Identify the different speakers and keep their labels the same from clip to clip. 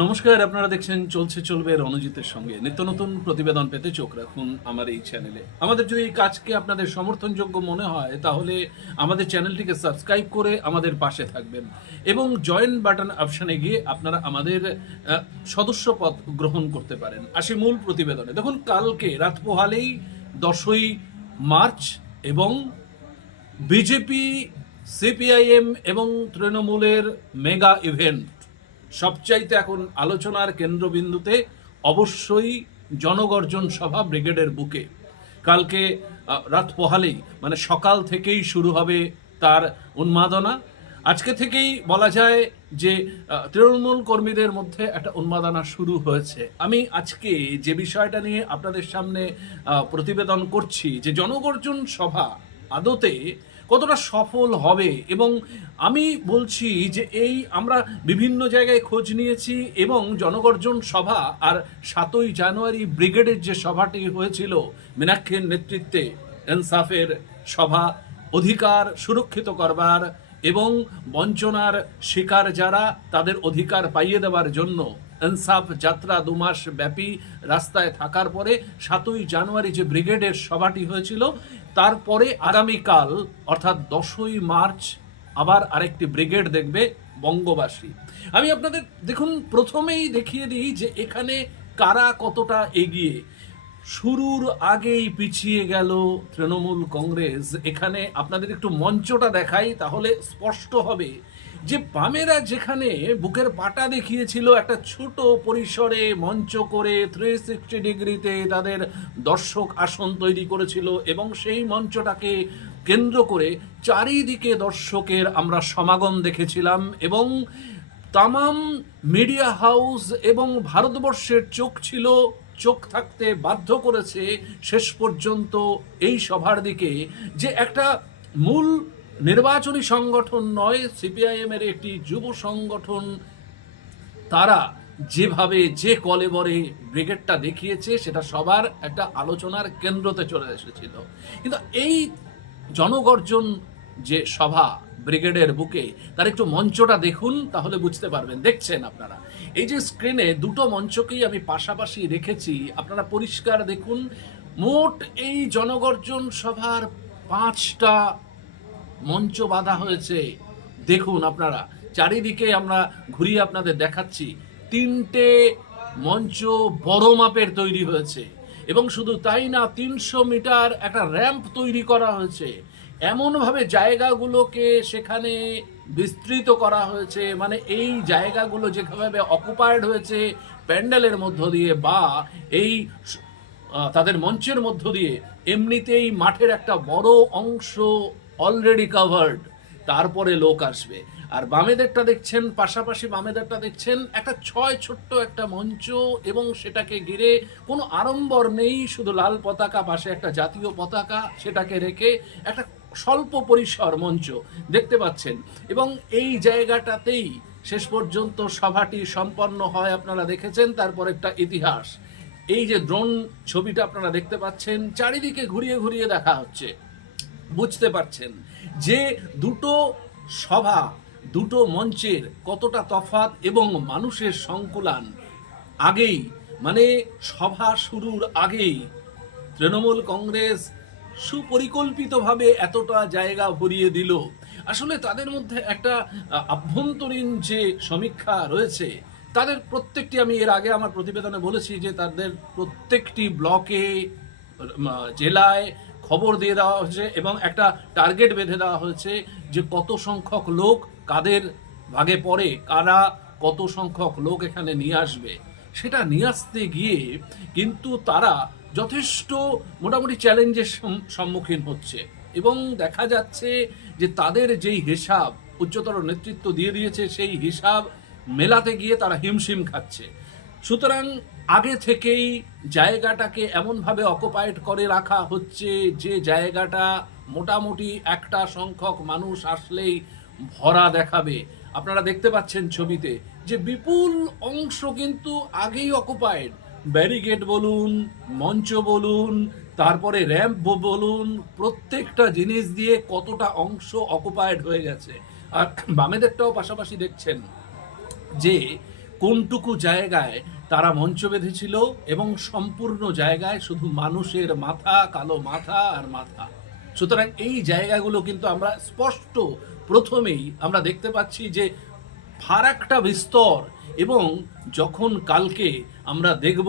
Speaker 1: নমস্কার, আপনারা দেখছেন চলছে চলবে রণজিতের সঙ্গে। নিত্য নতুন প্রতিবেদন পেতে চোখ রাখুন আমার এই চ্যানেলে আমাদের যদি এই কাজকে আপনাদের সমর্থনযোগ্য মনে হয়, তাহলে আমাদের চ্যানেলটিকে সাবস্ক্রাইব করে আমাদের পাশে থাকবেন। এবং জয়েন বাটন অপশানে গিয়ে আপনারা আমাদের সদস্য পদ গ্রহণ করতে পারেন। আসি মূল প্রতিবেদনে। দেখুন, কালকে রাত পোহালেই দশই মার্চ এবং বিজেপি, সিপিআইএম এবং তৃণমূলের মেগা ইভেন্ট। সবচাইতে এখন আলোচনার কেন্দ্রবিন্দুতে অবশ্যই জনগর্জন সভা ব্রিগেডের বুকে। কালকে রাত পোহালেই মানে সকাল থেকেই শুরু হবে তার উন্মাদনা। আজকে থেকেই বলা যায় যে তৃণমূল কর্মীদের মধ্যে একটা উন্মাদনা শুরু হয়েছে। আমি আজকে যে বিষয়টা নিয়ে আপনাদের সামনে প্রতিবেদন করছি, যে জনগর্জন সভা আদতে কতটা সফল হবে? এবং আমি বলছি যে এই আমরা বিভিন্ন জায়গায় খোঁজ নিয়েছি এবং জনগর্জন সভা আর সাতই জানুয়ারি ব্রিগেডের যে সভাটি হয়েছিল, মীনাক্ষীর নেতৃত্বে এনসাফের সভা, অধিকার সুরক্ষিত করবার এবং বঞ্চনার শিকার যারা, তাদের অধিকার পাইয়ে দেওয়ার জন্য এনসাফ যাত্রা দু মাস ব্যাপী রাস্তায় থাকার পরে সাতই জানুয়ারি যে ব্রিগেডের সভাটি হয়েছিল তারপরে আগামীকাল, অর্থাৎ দশই মার্চ, আবার আরেকটি ব্রিগেড দেখবে বঙ্গবাসী। আমি আপনাদের দেখুন, প্রথমেই দেখিয়ে দিই যে এখানে কারা কতটা এগিয়ে। শুরুর আগেই পিছিয়ে গেল তৃণমূল কংগ্রেস। এখানে আপনাদের একটু মঞ্চটা দেখাই, তাহলে স্পষ্ট হবে যে পামেরা যেখানে বুকের পাটা দেখিয়েছিল একটা ছোট পরিসরে মঞ্চ করে থ্রি সিক্সটি ডিগ্রিতে তাদের দর্শক আসন তৈরি করেছিল এবং সেই মঞ্চটাকে কেন্দ্র করে চারিদিকে দর্শকের আমরা সমাগম দেখেছিলাম এবং তামাম মিডিয়া হাউস এবং ভারতবর্ষের চোখ ছিল, চোখ থাকতে বাধ্য করেছে শেষ পর্যন্ত এই সভার দিকে যে একটা মূল নির্বাচনী সংগঠন নয় সিপিআইএম এর একটি যুব সংগঠন। তারা যেভাবে যে কলেবরে ব্রিগেডটা দেখিয়েছে, সেটা সবার একটা আলোচনার কেন্দ্রতে চলে এসেছিল। কিন্তু এই জনগর্জন যে সভা ব্রিগেডের বুকে, তার একটু মঞ্চটা দেখুন, তাহলে বুঝতে পারবেন। দেখছেন আপনারা। এই যে স্ক্রিনে দুটো মঞ্চকেই আমি পাশাপাশি রেখেছি, আপনারা পরিষ্কার দেখুন, মোট এই জনগর্জন সভার পাঁচটা মঞ্চ বাঁধা হয়েছে। দেখুন আপনারা, চারিদিকে আমরা ঘুরিয়ে আপনাদের দেখাচ্ছি, তিনটে মঞ্চ বড় মাপের তৈরি হয়েছে। এবং শুধু তাই না, তিনশো মিটার একটা র্যাম্প তৈরি করা হয়েছে। এমনভাবে জায়গাগুলোকে সেখানে বিস্তৃত করা হয়েছে মানে এই জায়গাগুলো যেভাবে অকুপায়েড হয়েছে, প্যান্ডেলের মধ্য দিয়ে বা এই তাদের মঞ্চের মধ্য দিয়ে, এমনিতেই মাঠের একটা বড় অংশ অলরেডি কাভার্ড তারপরে লোক আসবে। আর বামেদেরটা দেখছেন, পাশাপাশি বামেদেরটা দেখছেন, একটা ছয় ছোট্ট একটা মঞ্চ এবং সেটাকে ঘিরে কোনো আড়ম্বর নেই, শুধু লাল পতাকা, পাশে একটা জাতীয় পতাকা সেটাকে রেখে একটা স্বল্প পরিসর মঞ্চ দেখতে পাচ্ছেন। এবং এই জায়গাটাতেই শেষ পর্যন্ত সভাটি সম্পন্ন হয়, আপনারা দেখেছেন, তারপর একটা ইতিহাস। এই যে ড্রোন ছবিটা আপনারা দেখতে পাচ্ছেন, চারিদিকে ঘুরিয়ে ঘুরিয়ে দেখা হচ্ছে। বুঝতে পারছেন যে দুটো সভা, দুটো মঞ্চের কতটা তফাৎ এবং মানুষের সংকুলান আগেই মানে সভা শুরুর আগেই তৃণমূল কংগ্রেস সুপরিকল্পিতভাবে এতটা জায়গা ভরিয়ে দিল। আসলে তাদের মধ্যে একটা আভ্যন্তরীণ যে সমীক্ষা রয়েছে, তাদের প্রত্যেকটি, আমি এর আগে আমার প্রতিবেদনে বলেছি যে তাদের প্রত্যেকটি ব্লকে জেলায় খবর দিয়ে দেওয়া হয়েছে এবং একটা টার্গেট বেঁধে দেওয়া হয়েছে যে কত সংখ্যক লোক কাদের ভাগে পড়ে, কারা কত সংখ্যক লোক এখানে নিয়ে আসবে। সেটা নিয়ে আসতে গিয়ে কিন্তু তারা যথেষ্ট মোটামুটি চ্যালেঞ্জের সম্মুখীন হচ্ছে এবং দেখা যাচ্ছে যে তাদের যেই হিসাব, উচ্চতর নেতৃত্ব দিয়ে দিয়েছে সেই হিসাব মেলাতে গিয়ে তারা হিমশিম খাচ্ছে। সুতরাং আগে থেকেই জায়গাটাকে এমনভাবে অকুপাইড করে রাখা হচ্ছে যে জায়গাটা মোটামুটি একটা সংখ্যক মানুষ আসলেই ভরা দেখাবে। আপনারা দেখতে পাচ্ছেন ছবিতে যে বিপুল অংশ কিন্তু আগেই অকুপাইড ব্যারিকেড বলুন, মঞ্চ বলুন, তারপরে র্যাম্প বলুন, প্রত্যেকটা জিনিস দিয়ে কতটা অংশ অকুপায়েড হয়ে গেছে। আর বামেদেরটাও পাশাপাশি দেখছেন যে কোনটুকু জায়গায় তারা মঞ্চ বেঁধেছিল এবং সম্পূর্ণ জায়গায় শুধু মানুষের মাথা, কালো মাথা আর মাথা। সুতরাং এই জায়গাগুলো কিন্তু আমরা স্পষ্ট প্রথমেই আমরা দেখতে পাচ্ছি যে ফারাকটা বিস্তর এবং যখন কালকে আমরা দেখব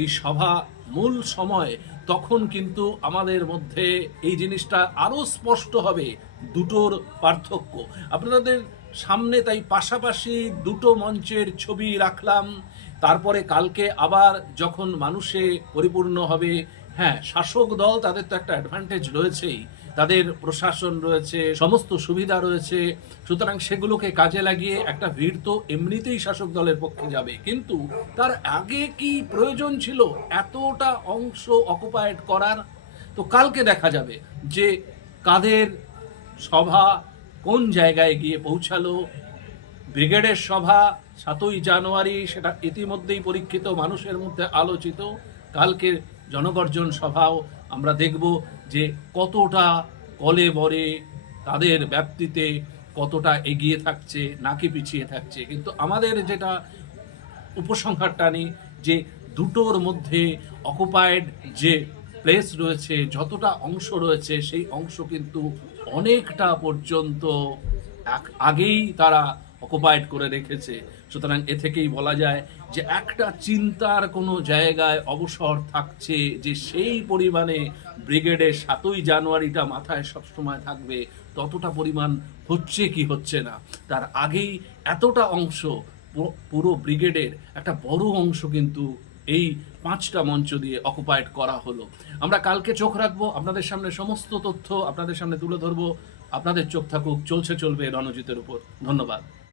Speaker 1: এই সভা মূল সময়, তখন কিন্তু আমাদের মধ্যে এই জিনিসটা আরও স্পষ্ট হবে, দুটোর পার্থক্য। আপনাদের সামনে তাই পাশাপাশি দুটো মঞ্চের ছবি রাখলাম। তারপরে কালকে আবার যখন মানুষে পরিপূর্ণ হবে হ্যাঁ শাসক দল তাদের তো একটা অ্যাডভান্টেজ রয়েছেই। তাদের প্রশাসন রয়েছে, সমস্ত সুবিধা রয়েছে। সুতরাং সেগুলোকে কাজে লাগিয়ে একটা ভিড় তো এমনিতেই শাসক দলের পক্ষে যাবে। কিন্তু তার আগে কি প্রয়োজন ছিল? এতটা অংশ অকুপায়েড করার? তো কালকে দেখা যাবে যে কাদের সভা কোন জায়গায় গিয়ে পৌঁছালো? ব্রিগেডের সভা, সাতই জানুয়ারি, সেটা ইতিমধ্যেই পরীক্ষিত, মানুষের মধ্যে আলোচিত। কালকে জনগর্জন সভাও আমরা দেখব যে কতটা কলে বরে তাদের ব্যাপ্তিতে কতটা এগিয়ে থাকছে, নাকি পিছিয়ে থাকছে। কিন্তু আমাদের যেটা উপসংহার টানি, যে দুটোর মধ্যে অকুপায়েড যে প্লেস রয়েছে, যতটা অংশ রয়েছে, সেই অংশ কিন্তু অনেকটা পর্যন্ত আগেই তারা অকুপায়েড করে রেখেছে। সুতরাং এ থেকেই বলা যায় যে একটা চিন্তার কোনো জায়গায় অবসর থাকছে যে সেই পরিমাণে ব্রিগেডের সাতই জানুয়ারিটা মাথায় সবসময় থাকবে, ততটা পরিমাণ হচ্ছে কি হচ্ছে না। তার আগেই এতটা অংশ পুরো ব্রিগেডের একটা বড় অংশ কিন্তু এই পাঁচটা মঞ্চ দিয়ে অকুপায়েড করা হলো। আমরা কালকে চোখ রাখব, আপনাদের সামনে সমস্ত তথ্য আপনাদের সামনে তুলে ধরবো। আপনাদের চোখ থাকুক, চলছে চলবে রণজিতের উপর। ধন্যবাদ।